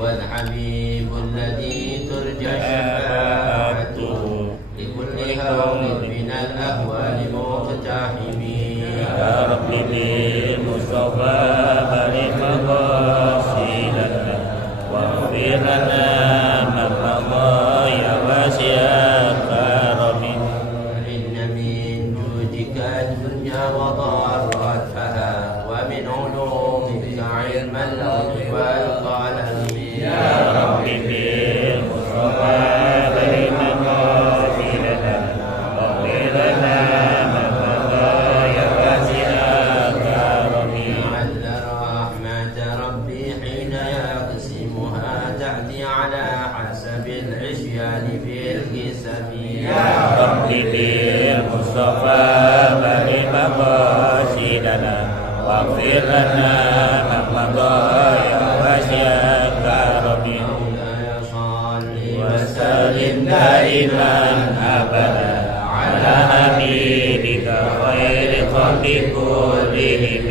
والحبيب الذي ترجى شفاعته لكل هول من الأهوال مقتحم يا رب بالمصطفى بلغ مقاصدنا واغفر لنا ما مضى يا واسع الكرم إن من جودك الدنيا وضارتها ومن علومك علم اللوح والقلم يا رب بالمصطفى بلغ مقاصدنا واغفر لنا ما مضى يا واسع الكرم لعل رحمة ربي حين يقسمها تأتي على حسب العصيان في القسم يا رب بالمصطفى بلغ مقاصدنا واغفر لنا ما مضى يا واسع الكرم مولاي صل وسلم دائما ابدا على حبيبك خير خلق كلهم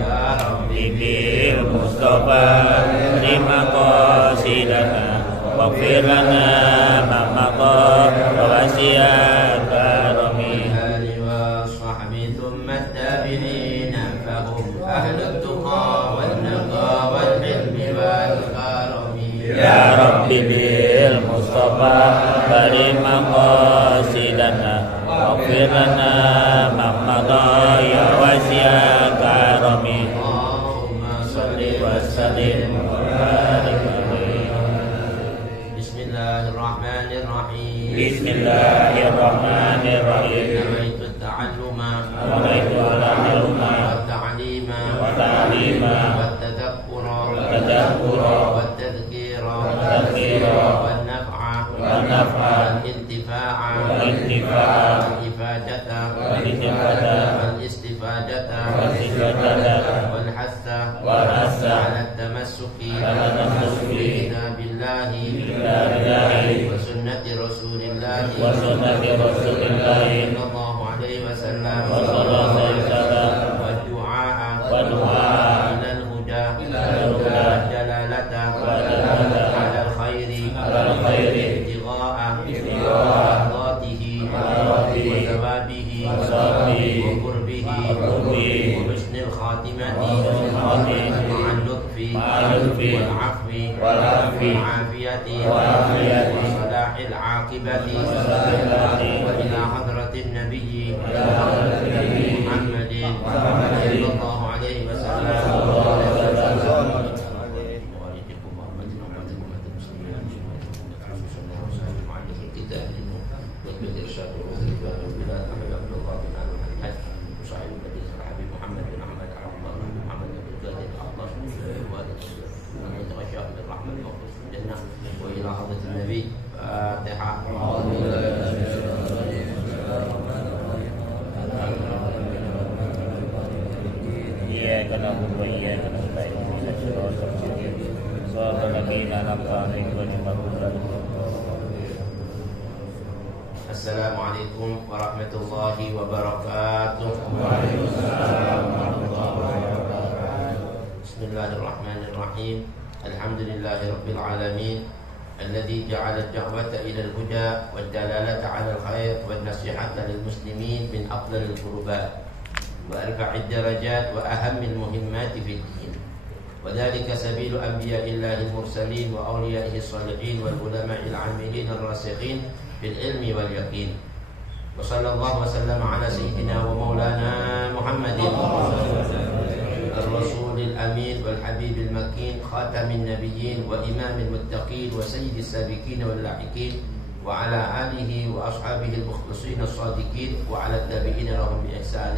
يا رب بالمصطفى بلغ مقاصدنا واغفر لنا ما مضى يا واسع الكرم الآل والصحب ثم التابعين فهم أهل التقى والنقى والحلم والكرم يا رب بالمصطفى بلغ مقاصدنا واغفر لنا ما مضى يا واسع الكرم اللهم صل وسلم وبارك عليه بسم الله الرحمن الرحيم بسم الله الرحمن الرحيم نويت التعلم ونويت على علم والتعليم وتعليم والتذكر والتذكر والتذكير والتذكير والنفع والنفع والانتفاع والانتفاع والإفادة والإفادة والاستفادة والاستفادة والحث والحث على التمسك على التمسك بكتاب الله بالله وسنة رسول الله وسنة رسول الله صلى الله عليه وسلم صلى الله عليه وسلم والدعاء والدعاء إلى الهدى الهدى والدلالة والدلالة على الخير على الخير ابتغاء ابتغاء مرضاته مرضاته وثوابه وثوابه وقربه وقربه وحسن الخاتمة الخاتمة مع اللطف مع اللطف والعفو والعفو والعافية والعافية وصلاح العاقبة وصلاح العاقبة وإلى حضرة النبي إلى حضرة النبي محمد صلى الله عليه وسلم وإلى حضرة النبي فاتحة إياك نعبد وإياك نستعين اهدنا الصراط المستقيم صراط الذين أنعمت عليهم غير المغضوب عليهم السلام عليكم ورحمة الله وبركاته. بسم الله الرحمن الرحيم. الحمد لله رب العالمين الذي جعل الدعوة إلى الهدى والدلالة على الخير والنصيحة للمسلمين من أفضل القربات وأرفع الدرجات وأهم المهمات في الدين، وذلك سبيل أنبياء الله المرسلين وأوليائه الصالحين والعلماء العاملين الراسخين في العلم واليقين. وصلى الله وسلم على سيدنا ومولانا محمد الرسول الأمين والحبيب المكين خاتم النبيين وإمام المتقين وسيد السابقين واللاحقين وعلى آله وأصحابه المخلصين الصادقين وعلى التابعين لهم بإحسان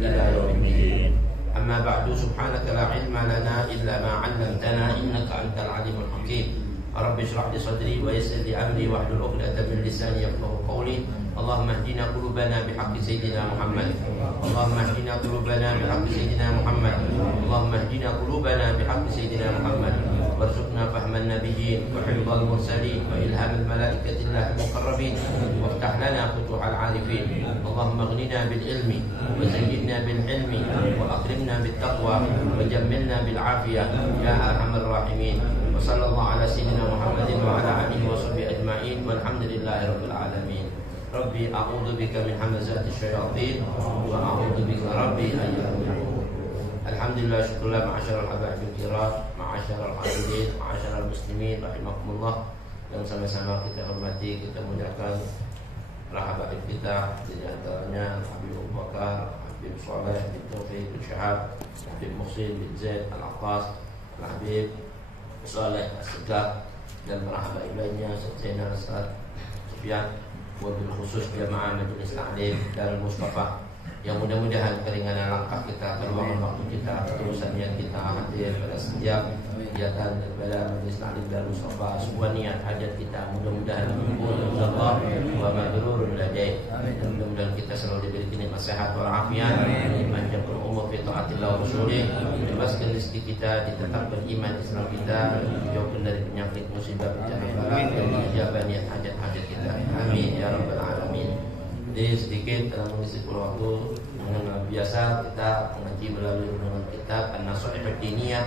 إلى يوم الدين. أما بعد، سبحانك لا علم لنا إلا ما علمتنا إنك أنت العليم الحكيم. رب اشرح لي صدري ويسر لي أمري واحلل عقدة من لساني يفقهوا قولي. اللهم اهدنا قلوبنا بحق سيدنا محمد. اللهم اهدنا قلوبنا بحق سيدنا محمد. اللهم اهدنا قلوبنا بحق سيدنا محمد. وارزقنا فهم النبيين وحفظ المرسلين وإلهام الملائكة الله المقربين وافتح لنا فتوح العارفين. اللهم اغننا بالعلم وزينا بالحلم وأكرمنا بالتقوى وجملنا بالعافية يا أرحم الراحمين. وصلى الله على سيدنا محمد وعلى آله وصحبه أجمعين والحمد لله رب العالمين. ربي أعوذ بك من همزات الشياطين وأعوذ بك ربي أن يحضرون. Alhamdulillah, syukurlah ma'asyiral habaib kiram, ma'asyiral hadirin, ma'asyiral muslimin rahimakumullah, yang sama-sama kita hormati, kita muliakan para habaib kita, di antaranya Habib Abu Bakar, Habib Saleh bin Taufiq bin Syahab, Habib Muhsin bin Zaid Al-Aqas, Habib Saleh As-Segaf, dan para habaib lainnya, Zainal Ustaz Sufyan, wabil khusus jamaah Majelis Ta'lim Darul Mustafa, yang mudah-mudahan keringanan langkah kita, perluangan waktu kita, keterusan yang kita hadir pada setiap kegiatan daripada Majelis Ta'lim Darul Mustafa, semua niat hajat kita mudah-mudahan makbul insyaallah wa mabrurun ladaih. Mudah-mudahan kita selalu diberi nikmat sehat wal afiat, panjang umur fi taatillah wa rasulih, bebaskan rezeki kita, ditetapkan iman Islam kita, dijauhkan dari penyakit musibah bencana bala, dan dijabah niat hajat-hajat kita. Amin ya rabbal alamin. Jadi sedikit dalam mengisi waktu dengan biasa kita mengaji melalui renungan kitab An-Nasaih Ad-Diniyah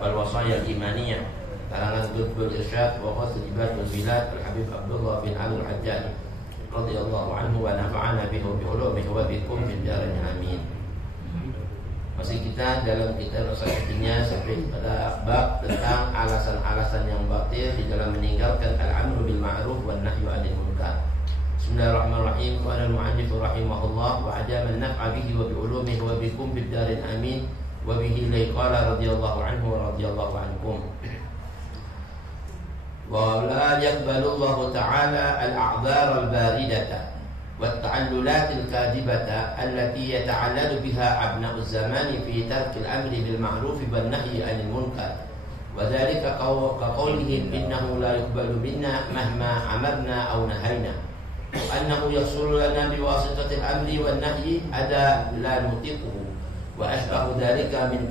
wal Wasaya Al-Imaniyah karangan Qutbul Irsyad wa Qasid Ibad wal Bilad Al-Habib Abdullah bin Ali Al-Hajjaj radhiyallahu anhu wa nafa'ana bihi wa bi ulumihi wa bikum fid darain amin. Masih kita dalam kitab Nasaih Ad-Diniyah sampai pada bab tentang alasan-alasan yang batil di dalam meninggalkan al-amru bil ma'ruf wan nahyu 'anil munkar. Bismillahirrahmanirrahim. Qala al-mu'allif rahimahullah wa adama an-naf'a bihi wa bi ulumihi wa bikum bid darin amin wa bihi qala radhiyallahu anhu wa radhiyallahu ankum. Wa la yaqbalu Allah ta'ala al-a'dhar al-baridata wat ta'allulat al-kadhibata allati yata'allalu biha abna'u az-zaman fi tark al-amri bil ma'ruf wan nahyi 'anil munkar. Wa dhalika qawlihim innahu la yuqbalu minna mahma amarna aw nahayna. وأنه يحصل لنا بواسطة الأمر والنهي أداء لا نطيقه وأشبه ذلك من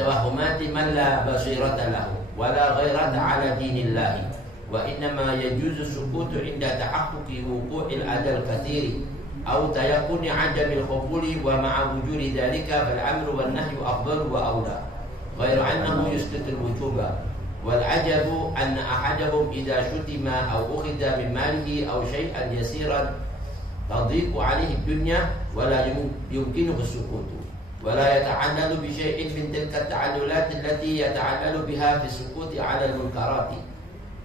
توهمات من لا بصيرة له ولا غيرة على دين الله وإنما يجوز السكوت عند تحقق وقوع الأذى الكثير أو تيقن عدم القبول ومع وجود ذلك فالأمر والنهي أفضل وأولى غير أنه يسقط الوجوب. والعجب أن أحدهم إذا شتم أو أخذ من ماله أو شيئا يسيرا تضيق عليه الدنيا ولا يمكنه السكوت ولا يتعلل بشيء من تلك التعللات التي يتعلل بها في السكوت على المنكرات.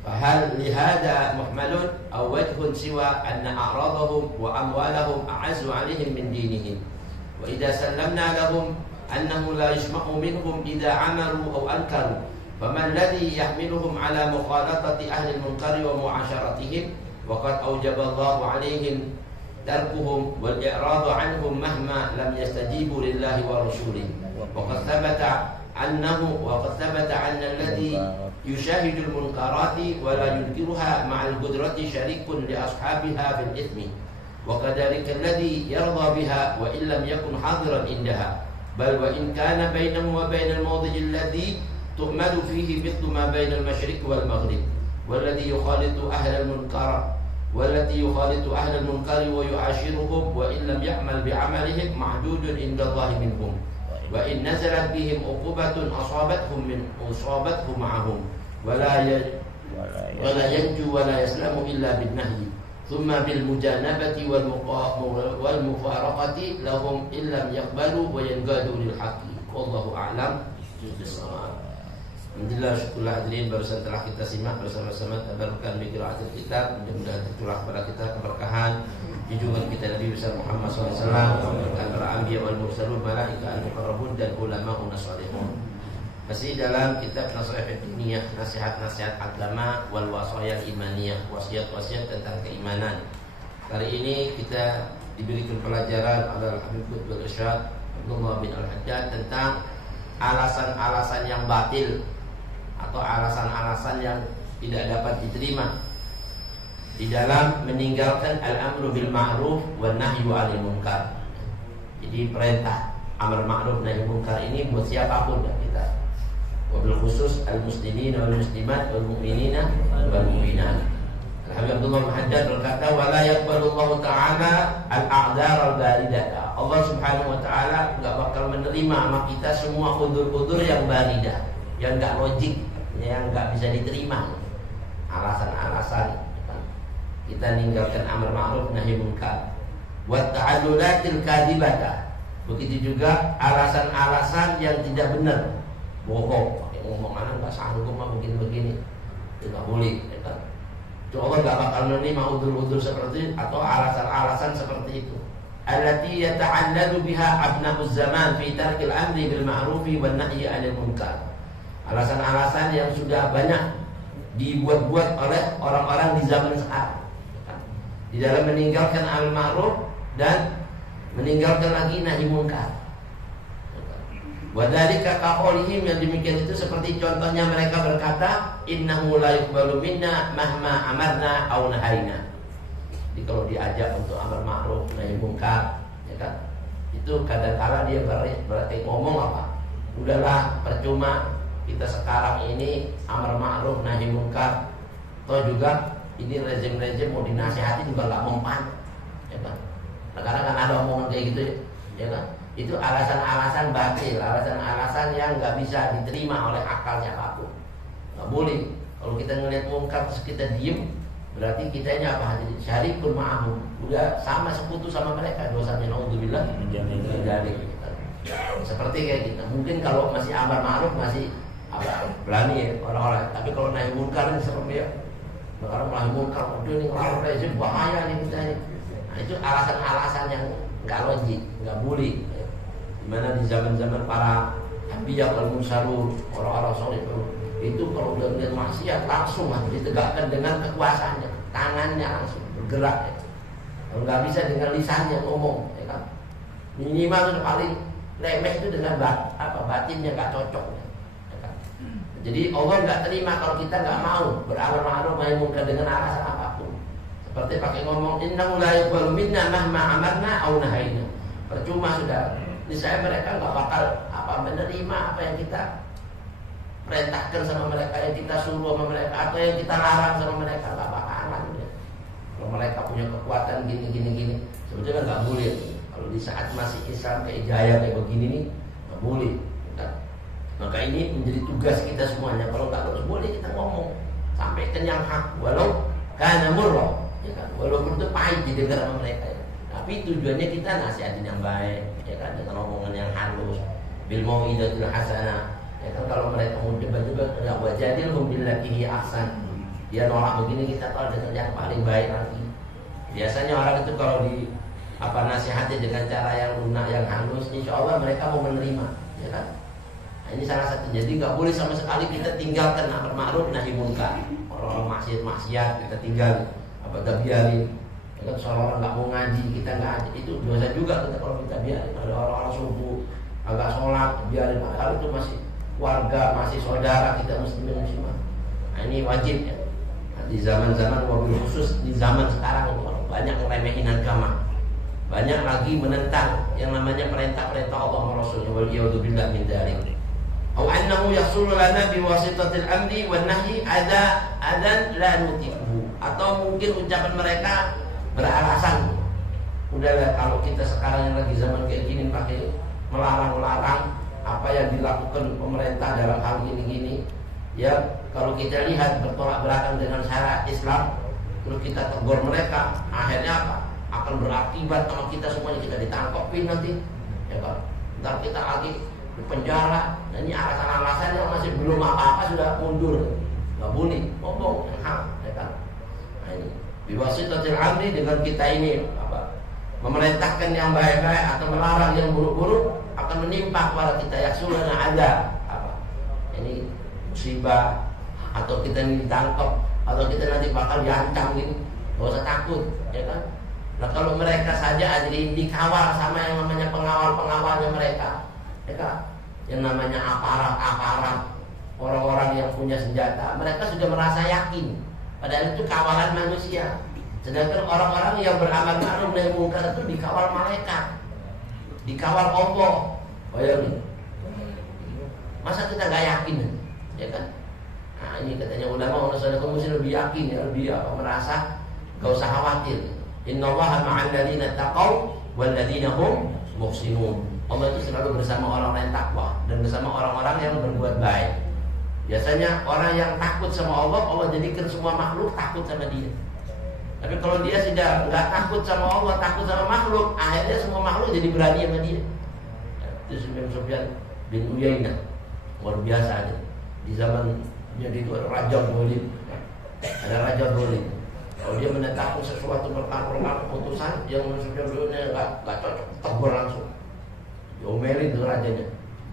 فهل لهذا محمل أو وجه سوى أن أعراضهم وأموالهم أعز عليهم من دينهم؟ وإذا سلمنا لهم أنه لا يسمع منهم إذا عملوا أو أنكروا فما الذي يحملهم على مخالطة أهل المنكر ومعاشرتهم وقد أوجب الله عليهم تركهم والإعراض عنهم مهما لم يستجيبوا لله ورسوله. وقد ثبت أن الذي يشاهد المنكرات ولا ينكرها مع القدرة شريك لأصحابها في الإثم وكذلك الذي يرضى بها وإن لم يكن حاضرا عندها بل وإن كان بينه وبين الموضع الذي تؤمل فيه مثل ما بين المشرق والمغرب والذي يخالط أهل المنكر ويعاشرهم وإن لم يعمل بعملهم معدود عند الله منهم وإن نزلت بهم عقوبة أصابتهم معهم ولا ينجو ولا يسلم إلا بالنهي ثم بالمجانبة والمفارقة لهم إن لم يقبلوا وينقادوا للحق والله أعلم بالصواب. Alhamdulillah, syukurlah hadirin, barusan telah kita simak bersama-sama tabarrukan bi qiraatil kitab, mudah-mudahan itulah kepada kita keberkahan junjungan kita Nabi besar Muhammad SAW, keberkahan para anbiya wal mursalun, malaika al-muqarrabun dan ulama salihun. Masih dalam kitab Nasaih Ad-Diniyah, nasihat-nasihat agama wal wasaya imaniyah, wasiat-wasiat tentang keimanan. Kali ini kita diberikan pelajaran oleh Habib Qutbul Irsyad Abdullah bin Al-Hajjaj tentang alasan-alasan yang batil atau alasan-alasan yang tidak dapat diterima di dalam meninggalkan al-amru bil ma'ruf wan nahyu 'anil munkar. Jadi perintah amar ma'ruf nahi munkar ini buat siapapun ya kita. Wabil khusus al-muslimin wal muslimat wal mu'minina wal mu'minat. Habib Abdullah Muhaddad berkata, wala yaqbalullahu ta'ala al-a'dar al-baridata. Allah Subhanahu wa ta'ala enggak bakal menerima sama kita semua udzur-udzur yang baridah, yang enggak logik, yang enggak bisa diterima. Alasan-alasan kita ninggalkan amar ma'ruf nahi munkar. Wa ta'allulatil kadhibata. Begitu juga alasan-alasan yang tidak benar, bohong, pakai ngomong mana enggak sanggup mah begini-begini. Tidak boleh, ya kan? Allah gak bakal menerima udzur-udzur seperti itu atau alasan-alasan seperti itu. Allati yata'alladu biha abna'uz zaman fi tarkil amri bil ma'rufi wan nahyi 'anil munkar. Alasan-alasan yang sudah banyak dibuat-buat oleh orang-orang di zaman sekarang di dalam meninggalkan amar ma'ruf dan meninggalkan lagi nahi munkar. Wadhalika kaqaulihim, yang demikian itu seperti contohnya mereka berkata, innahu la yuqbalu minna mahma amarna aw nahaina. Jadi kalau diajak untuk amar ma'ruf nahi munkar, ya kan? Itu kadang-kala dia berarti ngomong apa? Udahlah, percuma kita sekarang ini amar ma'ruf nahi munkar. Toh juga ini rezim-rezim mau dinasihati juga enggak mempan, ya kan? Kadang kan ada omongan kayak gitu, ya kan? Itu alasan-alasan batil, alasan-alasan yang nggak bisa diterima oleh akal siapapun. Nggak boleh. Kalau kita ngelihat munkar terus kita diem, berarti kita ini apa? Jadi syarikun ma'ahum, udah sama sekutu sama mereka, dosanya naudzubillah menjadi. Seperti kayak kita. Mungkin kalau masih amar ma'ruf masih apa berani ya orang-orang. Tapi kalau nahi munkar ini seperti ya, orang nahi munkar, udah ini orang rezim bahaya nih kita ini. Nah, itu alasan-alasan yang nggak logik, nggak boleh. Dimana di zaman-zaman para anbiya wal mursalun, orang-orang saleh itu kalau udah melihat maksiat langsung ditegakkan dengan kekuasaannya, tangannya langsung bergerak. Ya. Kalau nggak bisa dengan lisannya ngomong, ya kan? Minimal yang paling remeh itu dengan batinnya nggak cocok. Ya kan? Jadi Allah nggak terima kalau kita nggak mau beramar ma'ruf nahi munkar dengan alasan apapun. Seperti pakai ngomong innahu la yuqbalu minna mahma amarna aw nahaina. Percuma sudah. Saya mereka nggak bakal menerima apa yang kita perintahkan sama mereka, yang kita suruh sama mereka, atau yang kita larang sama mereka, nggak bakalan. Kalau mereka punya kekuatan gini, sebetulnya nggak boleh. Kalau di saat masih Islam kayak jaya kayak begini nih, nggak boleh. Maka ini menjadi tugas kita semuanya. Kalau nggak terus boleh kita ngomong, sampaikan yang hak, walau karena murah, ya kan? Walaupun itu pahit didengar sama mereka. Ya. Tapi tujuannya kita nasihatin yang baik, ya kan, dengan omongan yang halus, bil mau'izatil hasanah. Ya kan, kalau mereka mau debat-debat, ya wajadilhum billati ahsan. Dia nolak begini, kita tolak dengan yang paling baik lagi. Biasanya orang itu kalau nasihati dengan cara yang lunak, yang halus, insya Allah mereka mau menerima, ya kan. Nah, ini salah satu. Jadi nggak boleh sama sekali kita tinggalkan amar ma'ruf nahi munkar. Orang maksiat kita tinggal, kita biarin. Kan seorang nggak mau ngaji, kita nggak ngaji, itu dosa juga kita kalau kita biarin. Ada orang-orang subuh agak sholat biarin, padahal itu masih warga, masih saudara kita muslimin muslimah. Nah, ini wajib ya. Nah, di zaman-zaman wabil khusus di zaman sekarang itu banyak ngeremehin agama, banyak lagi menentang yang namanya perintah-perintah Allah dan Rasulnya. Waliyadzubillah min dzalik. Au annahu yahsulu lana biwasitatil amri wan nahyi adan la nuti'u. Atau mungkin ucapan mereka beralasan, udahlah kalau kita sekarang yang lagi zaman kayak gini pakai melarang-larang apa yang dilakukan pemerintah dalam hal gini-gini, ya kalau kita lihat bertolak belakang dengan syariat Islam, terus kita tegur mereka, akhirnya apa? Akan berakibat sama kita semuanya, kita ditangkapin nanti, ya kan? Ntar kita lagi di penjara. Nah, ini alasan-alasan yang masih belum apa-apa sudah mundur, nggak boleh ngomong yang hak, ya kan? Nah, ini biwasitatil amri, dengan kita ini memerintahkan yang baik-baik atau melarang yang buruk-buruk, akan menimpa kepada kita yaksulana ada ini musibah, atau kita ini ditangkap, atau kita nanti bakal diancam gitu. Gak usah takut, ya kan? Nah, kalau mereka saja jadi dikawal sama yang namanya pengawal-pengawalnya mereka, ya kan? Yang namanya aparat-aparat, orang-orang yang punya senjata, mereka sudah merasa yakin padahal itu kawalan manusia. Sedangkan orang-orang yang beramal ma'ruf nahi munkar itu dikawal malaikat, dikawal Allah. Bayangin. Masa kita nggak yakin, ya kan? Nah ini katanya ulama salafus mesti lebih yakin ya, lebih merasa gak usah khawatir. Innallaha ma'al ladzina taqaw wal ladzina hum muhsinun. Allah itu selalu bersama orang-orang yang takwa dan bersama orang-orang yang berbuat baik. Biasanya orang yang takut sama Allah, Allah jadikan semua makhluk takut sama dia. Tapi kalau dia sudah nggak takut sama Allah, takut sama makhluk, akhirnya semua makhluk jadi berani sama dia. Itu Sufyan bin Uyainah luar biasa aja. Di zaman jadi itu raja zalim. Ada raja zalim. Kalau dia menetapkan sesuatu perkara keputusan yang Sufyan bin Uyainah nggak cocok, tegur langsung. Diomelin tuh rajanya.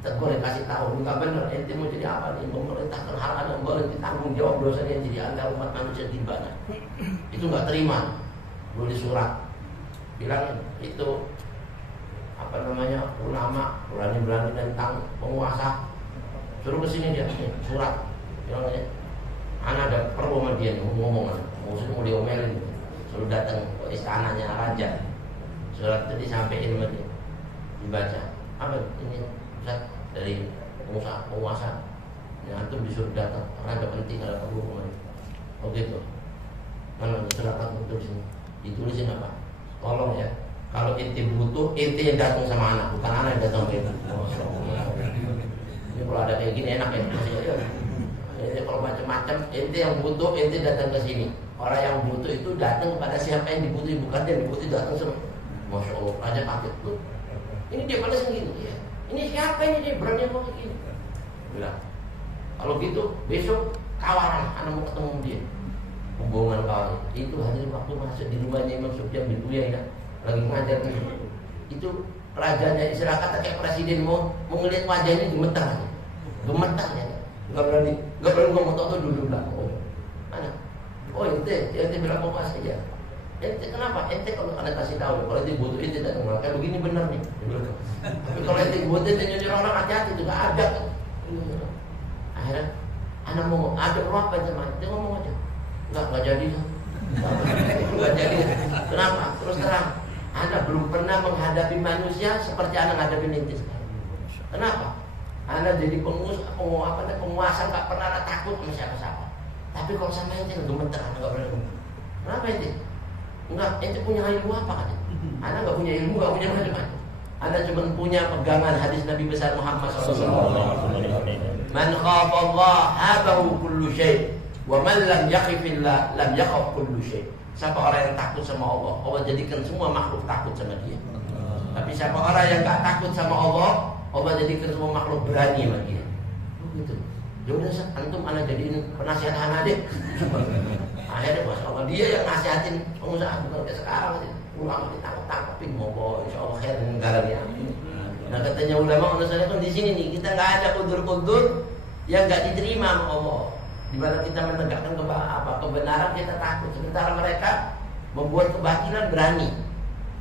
Tegur, kasih tahu, nggak benar. Ente mau jadi apa nih? Memerintahkan hal yang boleh ditanggung jawab dosanya jadi antara umat manusia di mana? Itu nggak terima. Nulis surat, bilang itu apa namanya ulama berani tentang penguasa. Suruh kesini dia, surat. Bilangnya, anak ada perlu sama dia nih, ngomong, mau diomelin. Suruh datang ke istananya raja. Surat itu disampaikan sama dia, dibaca. Apa ini? Ustaz, dari penguasa. Ya, antum disuruh datang, karena ada penting, ada perlu kemarin. Oh gitu. Mana surat untuk sini? Ditulisin apa? Tolong ya, kalau ente butuh, ente yang datang sama anak, bukan anak yang datang sama ibu. Ini kalau ada kayak gini enak ya. Ini kalau macam-macam, ente yang butuh, ente datang ke sini. Orang yang butuh itu datang kepada siapa yang dibutuhin, bukan dia dibutuhin datang sama. Masya Allah, aja kaget tuh. Ini dia pada segini ya. Ini siapa ini dia berani ngomong begini? Bilang, kalau gitu besok kawaran anak mau ketemu dia. Hubungan kawan itu hari waktu masuk di rumahnya Imam Sufyan bin Uyainah lagi ngajar itu rajanya istilah kata kayak presiden mau ngeliat wajahnya gemetar ya, nggak berani ngomong tuh dulu bilang mana? Oh ente bilang mau pas aja. Ente kenapa? Ente kalau anda kasih tahu kalau ente butuh ente dan kayak begini benar nih. Tapi kalau ente butuh ente nyuruh orang hati-hati juga ada. Akhirnya anak mau ada apa sama ente ngomong aja. Enggak jadi. Enggak jadi. Kenapa? Terus terang, Anda belum pernah menghadapi manusia seperti Anda menghadapi ente sekarang. Kenapa? Anda jadi penguasa enggak pernah takut sama siapa-siapa. Tapi kalau sama ente gemeter, Anda enggak pernah. Kenapa ente? Enggak, ente punya ilmu apa kan? Anda enggak punya ilmu, enggak punya macam-macam. Anda cuma punya pegangan hadis Nabi besar Muhammad SAW. Man khafa Allah habahu kullu syai'. Wa man lam yakhifillah lam yakhaf kullu syai'. Siapa orang yang takut sama Allah, Allah jadikan semua makhluk takut sama dia. Tapi siapa orang yang enggak takut sama Allah, Allah jadikan semua makhluk berani sama dia. Begitu. Ya udah antum ana jadiin penasihat ana deh. Akhirnya masyaallah dia yang nasihatin pengusaha bukan kayak sekarang sih. Ulama ditangkap-tangkapin mau insyaallah khair negara ini. Nah katanya ulama kan di sini nih kita enggak ada udzur-udzur yang enggak diterima sama Allah. Di mana kita menegakkan kebenaran kita takut, sementara mereka membuat kebatilan berani.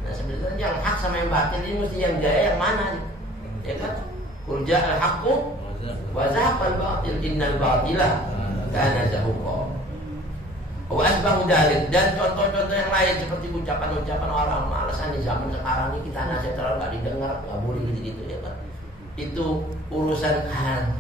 Nah sebenarnya yang hak sama yang batil ini mesti yang jaya yang mana? Ya kan? Qul ja'al haqqu wa zahaqal batil innal batila kana zahuqa. Wa asbahu dzalik, dan contoh-contoh yang lain seperti ucapan-ucapan orang alasan di zaman sekarang ini kita nasihat terlalu enggak didengar, enggak boleh gitu ya kan. Itu urusan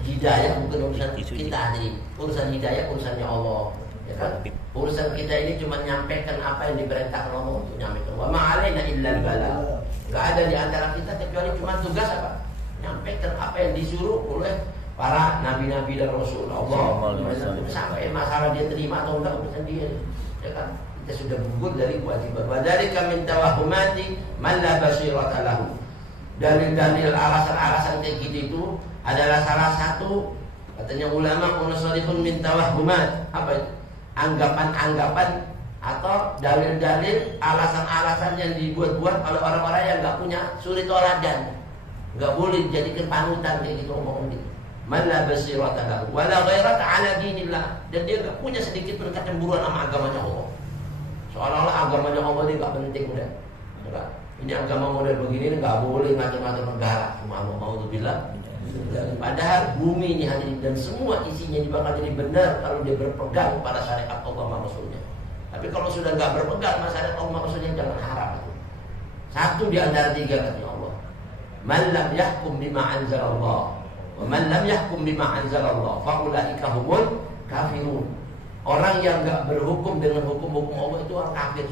hidayah bukan urusan kita jadi urusan hidayah urusannya Allah ya kan. Urusan kita ini cuma nyampaikan apa yang diperintahkan Allah untuk nyampaikan. Wa ma'alaina illal balagh. Enggak ada di antara kita kecuali cuma tugas apa? Nyampaikan apa yang disuruh oleh para nabi-nabi dan rasul Allah. Sampai masalah dia terima atau enggak urusan dia ya kan. Kita sudah gugur dari kewajiban. Wa dzalika min tawahhumati man la basirata lahu. Dalil-dalil alasan-alasan kayak gitu itu adalah salah satu katanya ulama unasarifun min tawahhumat. Apa itu? Anggapan-anggapan atau dalil-dalil alasan-alasan yang dibuat-buat oleh orang-orang yang enggak punya suri toladan. Enggak boleh dijadikan panutan kayak gitu ngomong gitu. Man la basirata lahu wa la ghairata ala dinillah, dan dia enggak punya sedikit pun kecemburuan sama agamanya Allah. Seolah-olah agamanya Allah ini enggak penting udah. Enggak. Ini agama model begini nggak boleh ngatur-ngatur negara. Ma'auzubillah. Padahal bumi ini hadirin dan semua isinya bakal jadi benar kalau dia berpegang pada syariat Allah dan Rasulnya. Tapi kalau sudah nggak berpegang pada syariat Allah dan Rasulnya jangan harap. Satu di antara tiga katanya Allah. man lam yahkum bima anzalallah wa man lam yahkum bima anzalallah fa ulaika humul kafirun. Orang yang enggak berhukum dengan hukum-hukum Allah itu orang kafir.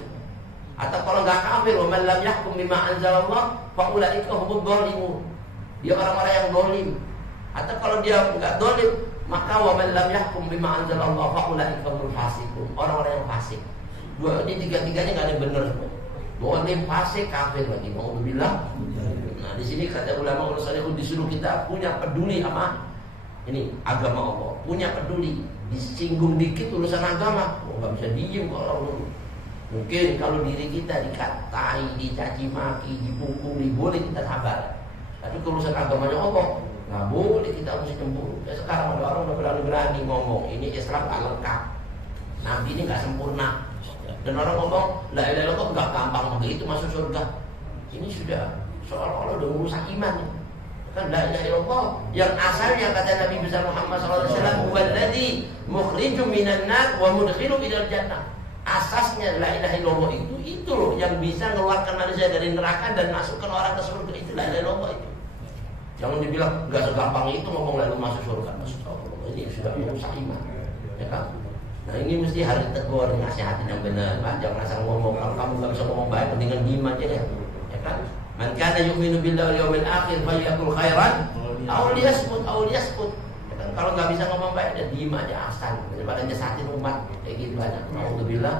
Atau kalau enggak kafir, wa man lam yahkum bima anzalallah fa ulaika humul dzalimun. Dia orang-orang yang zalim. Atau kalau dia enggak zalim, maka wa man lam yahkum bima anzalallah fa ulaika humul fasiqun. Orang-orang yang fasik. Dua ini tiga-tiganya enggak ada benar semua. Zalim, fasik, kafir lagi. Nauzubillah. Nah, di sini kata ulama ulama disuruh kita punya peduli sama ini agama Allah, punya peduli. Disinggung dikit urusan agama, nggak bisa diem kalau mungkin kalau diri kita dikatai, dicaci maki, dipukul, boleh kita sabar. Tapi urusan agamanya Allah nggak boleh kita mesti cemburu. Ya, sekarang ada orang udah berani ngomong ini Islam nggak lengkap, Nabi ini nggak sempurna, dan orang ngomong la ilaha illallah nggak gampang begitu masuk surga. Ini sudah seolah-olah udah merusak iman. Kan la ilaha illallah yang asalnya kata Nabi besar Muhammad SAW, "Walladzi mukhrijum minan nar wa mudkhilu ilal jannah." Asasnya la ilaha illallah itu loh yang bisa mengeluarkan manusia dari neraka dan masukkan orang ke surga. Itu la ilaha illallah itu. Jangan dibilang enggak segampang itu ngomong lalu masuk surga. Astagfirullah, ini sudah merusak iman. Ya kan? Nah, ini mesti harus ditegur, nasihatin yang benar. Jangan asal ngomong. Kalau kamu enggak bisa ngomong baik, mendingan diam aja deh. Ya kan? Man kana yu'minu billahi wal yawmil akhir falyakul khairan aw liyasmut. Ya kan, kalau enggak bisa ngomong baik, ya diam aja asal. Daripada nyesatin umat kayak gitu banyak. Alhamdulillah.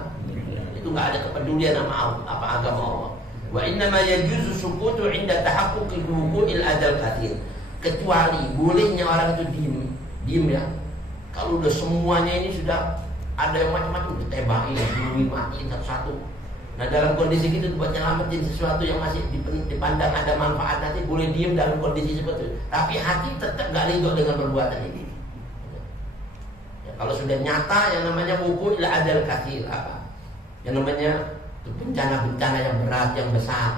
Itu enggak ada kepedulian sama apa agama Allah. Wa inna ma yajuzu sukutu 'inda tahaqquqi huquqil adal katsir. Kecuali bolehnya orang itu diam ya. Kalau udah semuanya ini sudah ada yang macam-macam ditebakin, dibunuh, matiin satu-satu. Nah, dalam kondisi gitu buat nyelamatin sesuatu yang masih dipandang ada manfaat, nanti boleh diem dalam kondisi seperti itu. Tapi hati tetap gak ridho dengan perbuatan ini. Ya, kalau sudah nyata yang namanya wuqu' ila adal katsir apa? Yang namanya bencana-bencana yang berat, yang besar,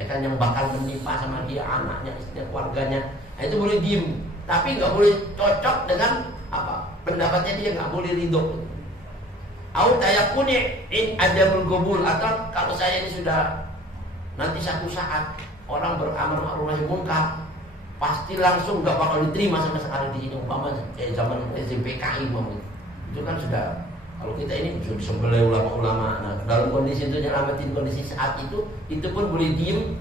ya kan, yang bakal menimpa sama dia, anaknya, istrinya, keluarganya. Nah, itu boleh diem, tapi nggak boleh cocok dengan apa pendapatnya dia, nggak boleh ridho. Au tayakuni in adamul qabul, atau kalau saya ini sudah nanti satu saat orang beramar ma'ruf nahi munkar pasti langsung nggak bakal diterima sama sekali di sini, umpama kayak zaman rezim PKI itu kan sudah, kalau kita ini sudah disembelih ulama-ulama. Nah, dalam kondisi itu nyelamatin kondisi saat itu pun boleh diem.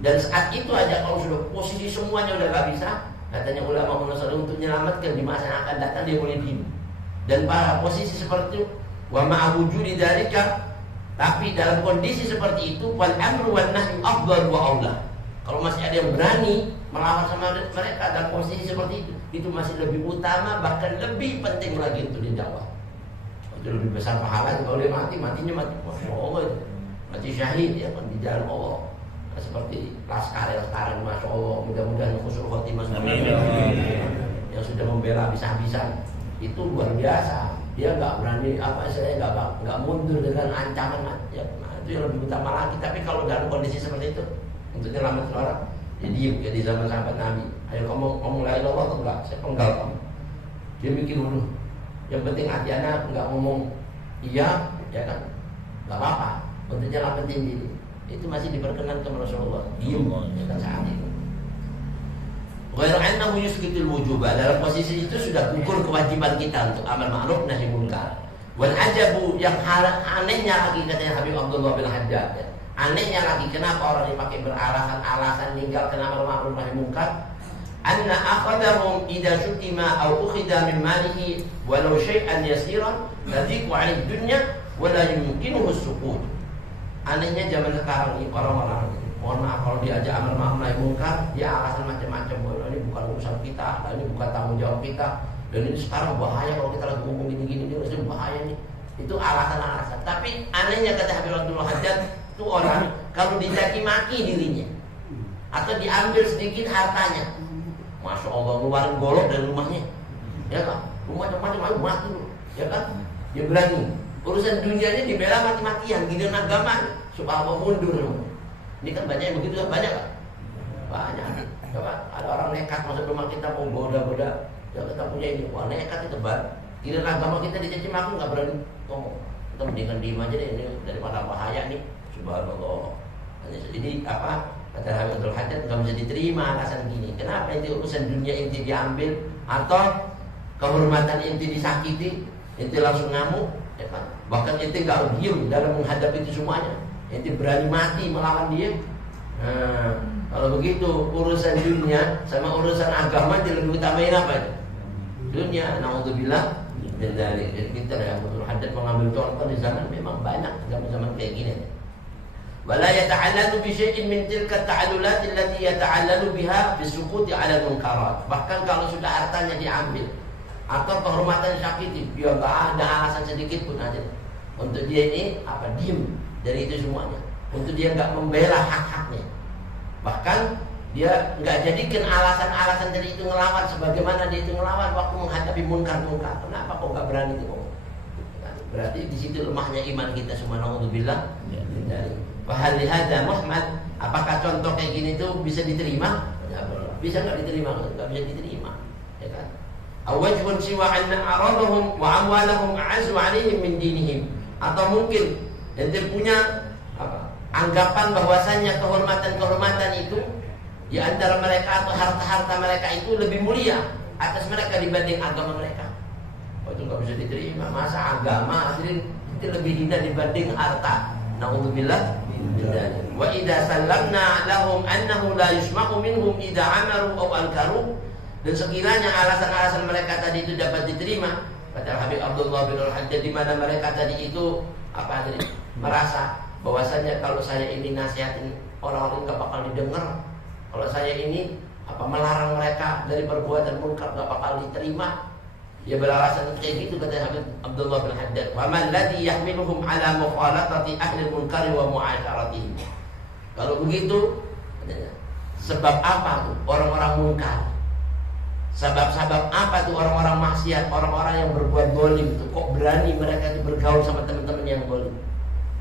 Dan saat itu aja kalau sudah posisi semuanya udah gak bisa, katanya ulama untuk menyelamatkan di masa yang akan datang dia boleh diem. Dan pada posisi seperti itu, wa ma'wujudi dzalika, tapi dalam kondisi seperti itu wal amru wan nahyu afdal wa aula. Kalau masih ada yang berani melawan sama mereka dalam posisi seperti itu masih lebih utama, bahkan lebih penting lagi untuk didakwah. Itu lebih besar pahalanya. Kalau dia matinya mati Masya Allah, mati syahid ya kan, di jalan Allah. Nah, seperti laskar yang sekarang, Masya Allah, mudah-mudahan khusnul khotimah yang sudah membela habis-habisan itu luar biasa. Dia nggak berani saya nggak mundur dengan ancaman ya. Nah, itu yang lebih utama lagi. Tapi kalau dalam kondisi seperti itu untuk nyelamatin orang, ya diem ya, di zaman sahabat Nabi. Ayo kamu ngomong la ilaha illallah atau enggak? Saya penggal kamu. Dia mikir dulu. Yang penting hati anak nggak ngomong iya, ya kan, nggak apa-apa. Untuk nyelamatin diri itu masih diperkenankan Rasulullah. Diem ya kan saat itu. Ghairu annahu yusqitul wujuba, dalam posisi itu sudah gugur kewajiban kita untuk amal ma'ruf nahi munkar. Wal ajabu, yang anehnya lagi katanya Habib Abdullah bin Haddad ya. Anehnya lagi kenapa orang dipakai beralasan meninggalkan amal ma'ruf nahi munkar? Anna akhadahum idza syutima aw ukhida min malihi walau syai'an yasiran tadhiqu 'ala dunya wa la yumkinuhu as-sukut. Anehnya zaman sekarang ini orang-orang, mohon maaf kalau diajak amar ma'ruf nahi munkar, dia alasan macam-macam. Ini bukan urusan kita, ini bukan tanggung jawab kita. Dan ini sekarang bahaya kalau kita lagi ngomong gini-gini, ini harusnya bahaya nih. Itu alasan-alasan. Tapi anehnya kata Habib Abdullah Haddad, itu orang kalau dicaci maki dirinya atau diambil sedikit hartanya, Masya Allah, ngeluarin golok dari rumahnya, ya kan, rumahnya macam-macam mati loh, ya kan, dia berani. Urusan dunianya dibela mati-matian, giliran agama supaya apa mundur. Ini kan banyak yang begitu, banyak kan? Banyak. Coba ada orang nekat masuk rumah kita mau goda-goda, ya kita punya ini, wah nekat itu banget. Giliran agama kita dicaci maki nggak berani ngomong. Kita mendingan diem aja deh, ini daripada bahaya nih. Subhanallah. Jadi apa? Kata Habib Abdul Haddad, nggak bisa diterima alasan gini. Kenapa inti urusan dunia inti diambil, atau kehormatan inti disakiti, inti langsung ngamuk, ya kan? Bahkan inti nggak diem dalam menghadapi itu semuanya. Inti berani mati melawan dia. Nah, kalau begitu urusan dunia sama urusan agama dia lebih utamain apa itu? Dunia. Naudzubillah min dzalik. Jadi kita yang Abdul Haddad mengambil contoh di zaman memang banyak zaman-zaman kayak gini. Wala yata'allalu bi syai'in min tilka at-ta'allulat allati yata'allalu biha fi suquti 'ala al-munkarat. Bahkan kalau sudah hartanya diambil atau kehormatan sakiti, dia enggak ada alasan sedikit pun aja untuk dia ini diem dari itu semuanya. Untuk dia enggak membela hak-haknya. Bahkan dia enggak jadikan alasan-alasan dari itu ngelawan sebagaimana dia itu ngelawan waktu menghadapi munkar-munkar. Kenapa kok enggak berani itu? Berarti di situ lemahnya iman kita semua. Naudzubillah. Fahal lihada Muhammad, apakah contoh kayak gini itu bisa diterima? Ya, bisa nggak diterima? Nggak bisa diterima, ya kan? Awajhun siwa anna aradahum wa amwalahum a'azzu 'alaihim min dinihim. Atau mungkin ente punya anggapan bahwasannya kehormatan-kehormatan itu di antara mereka atau harta-harta mereka itu lebih mulia atas mereka dibanding agama mereka. Oh, itu nggak bisa diterima. Masa agama itu lebih hina dibanding harta? Naudzubillah. Wa idza sallamna lahum annahu la yusma'u minhum idza amaru aw ankaru, dan sekiranya alasan-alasan mereka tadi itu dapat diterima, kata Habib Abdullah bin Al-Haddad, di mana mereka tadi itu merasa bahwasanya kalau saya ini nasihatin orang-orang enggak bakal didengar, kalau saya ini melarang mereka dari perbuatan munkar enggak bakal diterima. Dia beralasan kayak gitu, kata Habib Abdullah bin Haddad. Wa man ladzi yahmiluhum ala mukhalatati ahli al-munkar wa mu'asyaratihim. Kalau begitu, sebab apa tuh orang-orang munkar? Sebab-sebab apa tuh orang-orang maksiat, orang-orang yang berbuat zalim itu kok berani mereka itu bergaul sama teman-teman yang zalim?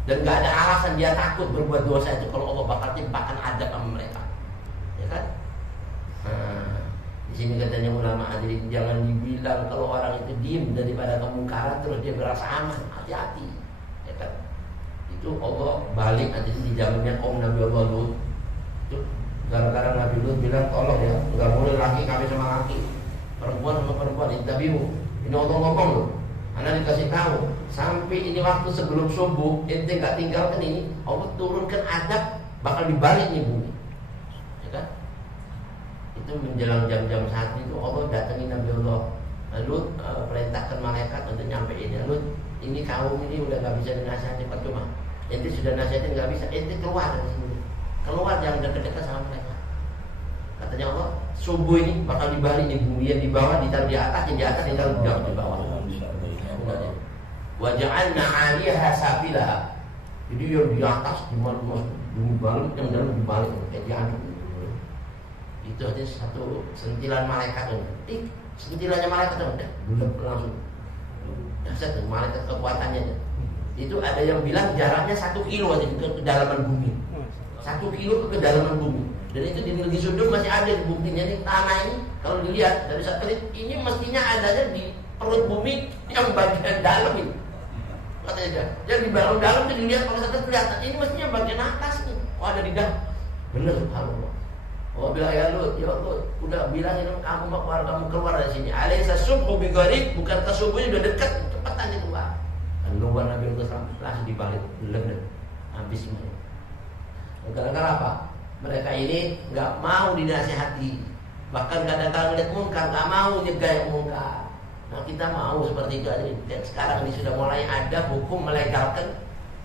Dan enggak ada alasan dia takut berbuat dosa itu kalau Allah bakal timpakan adab sama mereka. Ya kan? Di sini katanya ulama, jadi jangan dibilang kalau orang itu diem daripada kemungkaran terus dia berasa aman. Hati-hati, ya kan? Itu Allah balik nanti di zamannya kaum Nabi Allah Lut. Itu gara-gara Nabi Lut bilang tolong ya, nggak boleh laki kawin sama laki, perempuan sama perempuan. Ini Allah ngomong loh. Anda dikasih tahu sampai ini waktu sebelum subuh ente nggak tinggalkan ini, Allah turunkan adab bakal dibalik nih bumi, ya kan? Itu menjelang jam-jam saat itu Allah datangin Nabi Allah Lut, perintahkan malaikat untuk nyampein ya, Lut, ini kaum ini udah gak bisa dinasihatin, percuma. Ente sudah nasihatin gak bisa, ente keluar dari sini, keluar, jangan dekat-dekat sama mereka. Katanya Allah, subuh ini bakal dibalik nih bumi, yang di bawah ditaruh di atas, yang di atas ditaruh di bawah. Wa ja'alna 'aliyaha safilaha. Jadi yang di atas dibalik, yang dalam dibalik, kayak diaduk. Itu aja satu sentilan malaikat itu. Sentilannya malaikat itu udah bulat langsung. Dahsyat tuh malaikat kekuatannya. Itu ada yang bilang jaraknya 1 kilo aja ke kedalaman bumi. 1 kilo ke kedalaman bumi. Dan itu di negeri Sodom masih ada buktinya nih, tanah ini kalau dilihat dari satelit ini mestinya adanya di perut bumi yang bagian dalam ini. Katanya dia. Yang di bagian dalam itu dilihat kalau satelit kelihatan ini mestinya bagian atas nih. Oh ada di dalam. Benar subhanallah. Oh bilang ya Lut, udah bilangin kamu mau keluar dari sini. Alaysa subhu biqarib, bukan subuhnya udah dekat, cepetan itu keluar. Dan keluar Nabi Lut langsung dibalik, bener habis semuanya. Gara-gara apa? Mereka ini nggak mau dinasihati, bahkan kadang-kadang lihat munkar nggak mau nyegah yang munkar. Nah kita mau seperti itu aja. Dan sekarang ini sudah mulai ada hukum melegalkan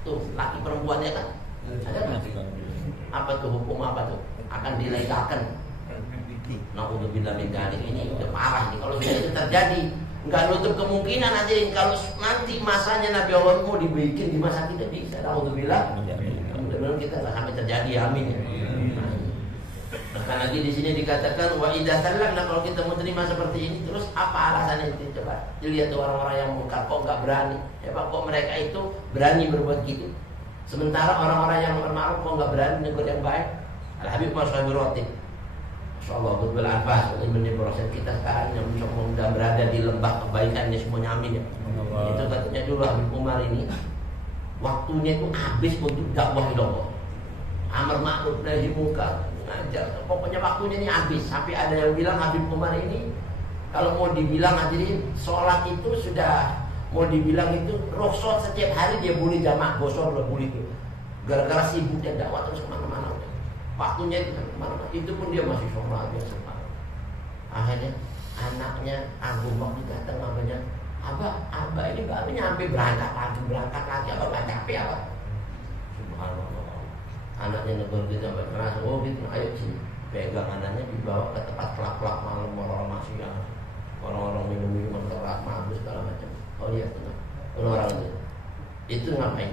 tuh laki perempuannya kan? Ada nggak? Apa tuh hukum apa tuh? Akan dilegalkan. Naudzubillah min dzalik, ini udah parah nih kalau sudah itu terjadi. Enggak nutup kemungkinan aja kalau nanti masanya Nabi Allah mau dibikin di masa kita bisa. Naudzubillah. Mudah-mudahan kita enggak sampai terjadi, amin. Bahkan lagi di sini dikatakan wa idza sallamna, kalau kita mau terima seperti ini terus apa alasannya itu? Coba dilihat tuh orang-orang yang munkar kok enggak berani. Ya Pak, kok mereka itu berani berbuat gitu? Sementara orang-orang yang bermakruf kok enggak berani menegur yang baik. Al-Habib Mas'ud Roti, insyaallah betul Al-Fas ini proses kita sekarang yang sudah berada di lembah kebaikan ini semuanya, amin ya. Itu katanya dulu Habib Umar ini waktunya itu habis untuk dakwah ilallah. amar ma'ruf nahi munkar, ngajar. Pokoknya waktunya ini habis. Sampai ada yang bilang Habib Umar ini kalau mau dibilang hadirin sholat itu sudah mau dibilang itu rukhsah setiap hari dia boleh jamaah gosor boleh itu. Gara-gara sibuk dia dakwah terus kemana-mana. Waktunya itu kemana-mana. Itu pun dia masih sholat biasa. Akhirnya anaknya Agung waktu datang namanya Abah ini baru nyampe berangkat lagi apa nggak capek apa? Subhanallah. Anaknya negur gitu sampai keras. Oh gitu, ayo sini. Pegang anaknya dibawa ke tempat kelak-kelak malam orang-orang maksiat, orang-orang minum-minuman keras, mabuk segala macam. Oh lihat tuh, orang itu ngapain?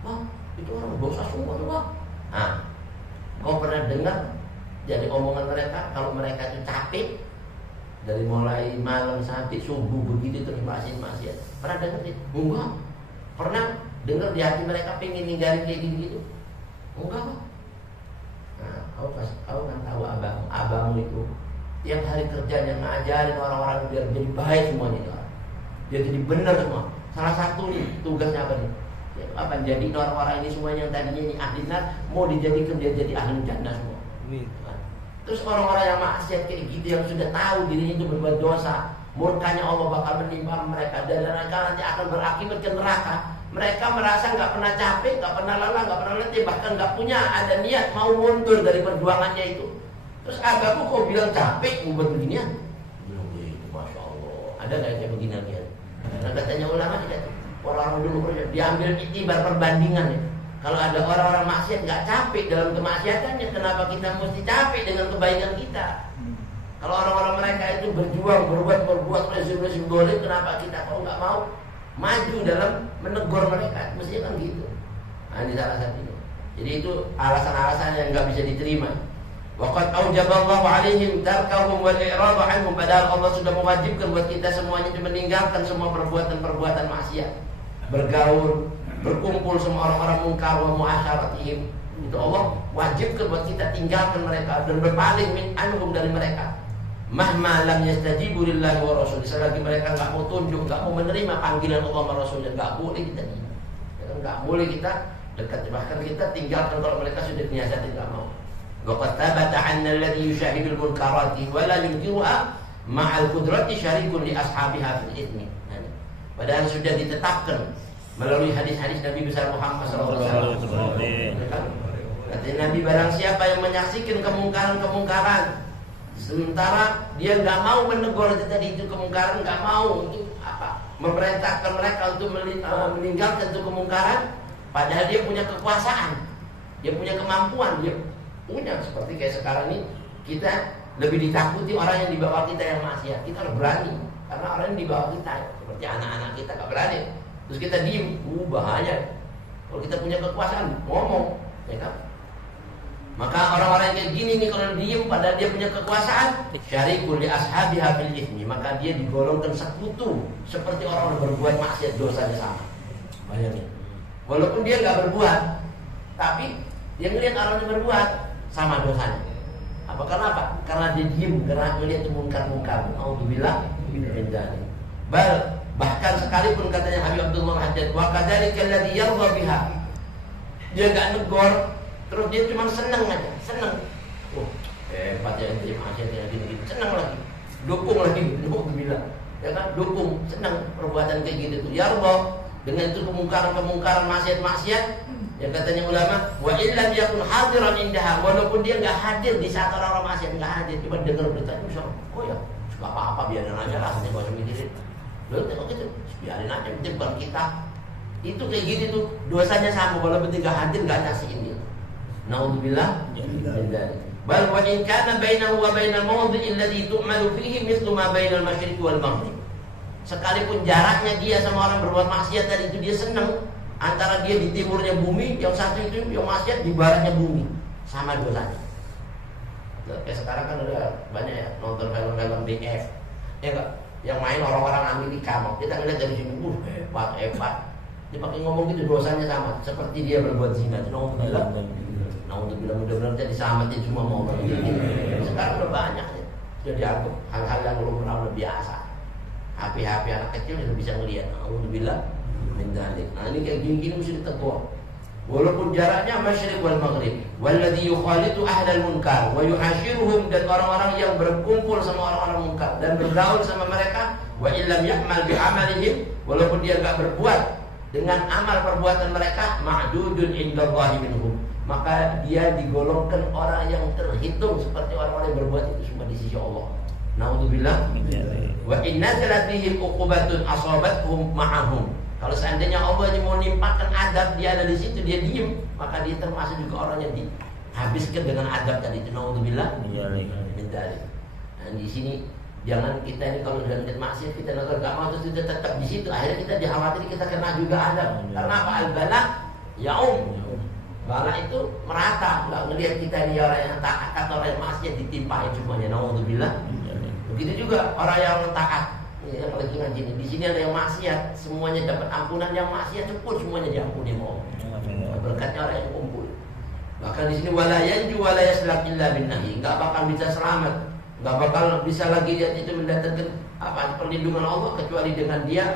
Wah, itu orang dosa semua tuh bang. Ah, kau pernah dengar jadi omongan mereka kalau mereka itu capek dari mulai malam sampai subuh begitu terus maksiat. Pernah dengar sih? Enggak. Pernah dengar di hati mereka pengen ninggalin kayak gitu? Enggak. Nah, kau kan tahu abangmu itu tiap hari kerjanya ngajarin orang-orang biar jadi baik semuanya itu. Dia jadi benar semua. Salah satu nih tugasnya apa nih? Ya, apa jadi orang-orang ini semuanya yang tadinya ini ahli nar mau dijadikan dia jadi ahli jannah semua. Nah, terus orang-orang yang maksiat kayak gitu yang sudah tahu dirinya itu berbuat dosa, murkanya Allah bakal menimpa mereka dan mereka nanti akan berakibat ke neraka. Mereka merasa nggak pernah capek, nggak pernah lelah, nggak pernah letih, bahkan nggak punya ada niat mau mundur dari perjuangannya itu. Terus abahku kok bilang capek buat beginian? Bilang begitu, masya Allah. Ada nggak yang beginian dia? Nah katanya ulama tidak. Orang-orang dulu diambil itibar perbandingan ya. Kalau ada orang-orang maksiat nggak capek dalam kemaksiatannya, kenapa kita mesti capek dengan kebaikan kita? Kalau orang-orang mereka itu berjuang, berbuat rezim dolim, kenapa kita kok nggak mau maju dalam menegur mereka? Mestinya kan gitu. Nah, ini salah satunya. Jadi itu alasan-alasan yang nggak bisa diterima. Waqad aujaballahu alaihim tarkahum wal i'rad anhum, padahal Allah sudah mewajibkan buat kita semuanya meninggalkan semua perbuatan-perbuatan maksiat. Bergaul, berkumpul sama orang-orang mungkar wa mu'asyaratihim. Itu Allah wajibkan buat kita tinggalkan mereka dan berpaling min anhum dari mereka. Mahma lam yastajibu lillahi wa rasul. Selagi mereka enggak mau tunjuk, enggak mau menerima panggilan Allah dan Rasulnya, enggak boleh kita enggak boleh kita dekat, bahkan kita tinggalkan kalau mereka sudah nyiasati enggak mau. Waqad thabata 'anna alladhi yushahidul munkarati wa la yunkiruha ma'al qudrati syarikun li ashabiha fil ithmi. Padahal sudah ditetapkan melalui hadis-hadis Nabi besar Muhammad SAW. Kata Nabi, barang siapa yang menyaksikan kemungkaran-kemungkaran sementara dia nggak mau menegur tadi itu kemungkaran, nggak mau untuk apa memerintahkan mereka untuk meninggalkan itu kemungkaran, padahal dia punya kekuasaan, dia punya kemampuan, dia punya seperti kayak sekarang ini kita lebih ditakuti orang yang di bawah kita yang maksiat. Kita harus berani karena orang yang di bawah kita seperti anak-anak kita nggak berani. Terus kita diem, bahaya. Kalau kita punya kekuasaan, ngomong, ya kan? Maka orang-orang yang kayak gini nih kalau diem padahal dia punya kekuasaan, syarikul li ashabiha fil ithmi, maka dia digolongkan sekutu seperti orang yang berbuat maksiat, dosanya sama. Bayangin. Walaupun dia nggak berbuat, tapi dia ngelihat orang yang berbuat sama dosanya. Apa karena apa? Karena dia diem, karena melihat mungkar-mungkar. Auzubillah min dzalik. Bahkan sekalipun katanya Habib Abdullah Haddad, wa kadzalika alladhi yardha biha. Dia enggak negor, terus dia cuma senang aja, senang. Oh, hebat ya terima kasih ya gini-gini. Senang lagi. Dukung lagi, alhamdulillah. Ya kan? Dukung, senang perbuatan kayak gitu tuh. Yardha dengan itu kemungkaran-kemungkaran, maksiat-maksiat. Yang katanya ulama, wa illam yakun hadiran indaha, walaupun dia enggak hadir di saat orang-orang maksiat, enggak hadir, cuma dengar berita itu, oh ya, enggak apa-apa, biarin aja lah, enggak usah mikirin. Loh, tengok gitu, biarin aja, penting bukan kita. Itu kayak gitu tuh, dosanya sama, walaupun enggak hadir, enggak nasihin dia. Naudzubillah min dzalik. Bal wa in kana bainahu wa bainal mawdi'i alladhi tu'malu fihi mithlu ma bainal masyriqi wal maghrib. Sekalipun jaraknya dia sama orang berbuat maksiat tadi itu dia senang. Antara dia di timurnya bumi, yang satu itu yang maksiat di baratnya bumi, sama dosanya. Kayak sekarang kan udah banyak ya nonton film-film BF, ya enggak? Yang main orang-orang Amerika, kita ngeliat dari sini, hebat. Dia pakai ngomong gitu dosanya sama, seperti dia berbuat zina. Naudzubillah, mudah-mudahan jadi disamatin semua mau begitu. Sekarang udah banyak ya, sudah dianggap hal-hal yang lumrah udah biasa. HP anak kecil sudah bisa ngelihat. Naudzubillah min dzalik. Nah ini kayak gini-gini mesti ditegur. walaupun jaraknya masyriq wal maghrib. Walladzi yukhalitu ahlal munkar wa yu'ashiruhum, dan orang-orang yang berkumpul sama orang-orang munkar dan bergaul sama mereka, wa illam ya'mal bi amalihim, walaupun dia enggak berbuat dengan amal perbuatan mereka, ma'dudun indallahi minhum, maka dia digolongkan orang yang terhitung seperti orang-orang yang berbuat itu semua di sisi Allah. Naudzubillah. Wa inna bihim uqubatun asabathum ma'ahum. Kalau seandainya Allah ini mau nimpakan adab, dia ada di situ, dia diem, maka dia termasuk juga orang yang dihabiskan dengan adab tadi itu. Naudzubillah. Nah, di sini jangan kita ini kalau sudah maksiat kita nggak mau terus kita tetap di situ, akhirnya kita dikhawatir kita kena juga adab. Karena apa? Al-bala yaum. Bala itu merata, nggak ngelihat kita ini orang yang taat atau orang yang maksiat ditimpain semuanya. Naudzubillah. Begitu juga orang yang taat, yang lagi ngaji ini. Di sini ada yang maksiat, semuanya dapat ampunan. Yang maksiat pun semuanya diampuni mau. Berkatnya orang yang kumpul. Bahkan di sini wala yanju wala yaslak illa binnahi, nggak bakal bisa selamat, nggak bakal bisa lagi dia itu mendatangkan apa perlindungan Allah kecuali dengan dia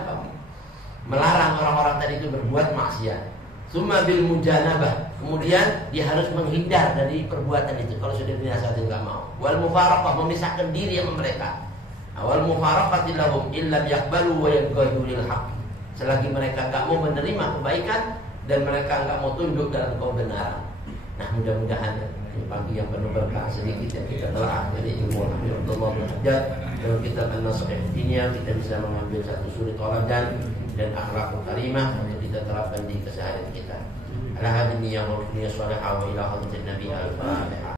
melarang orang-orang tadi itu berbuat maksiat. Summa bil mujanabah, kemudian dia harus menghindar dari perbuatan itu kalau sudah dinasihatin nggak mau. Wal mufaraqah, memisahkan diri sama mereka. Awal mufaraqati lahum illa yaqbalu wa yaqulu lil haqq. Selagi mereka nggak mau menerima kebaikan dan mereka nggak mau tunduk dalam kebenaran. Nah, mudah-mudahan ini pagi yang penuh berkah sedikit yang kita telah dari ilmu Allah belajar dalam kitab An-Nasih Dunia, kita bisa mengambil satu suri toladan dan akhlakul karimah untuk kita terapkan di keseharian kita. Ala hadhihi ya rabbina sallallahu wa ila hadratin nabi al-fatihah.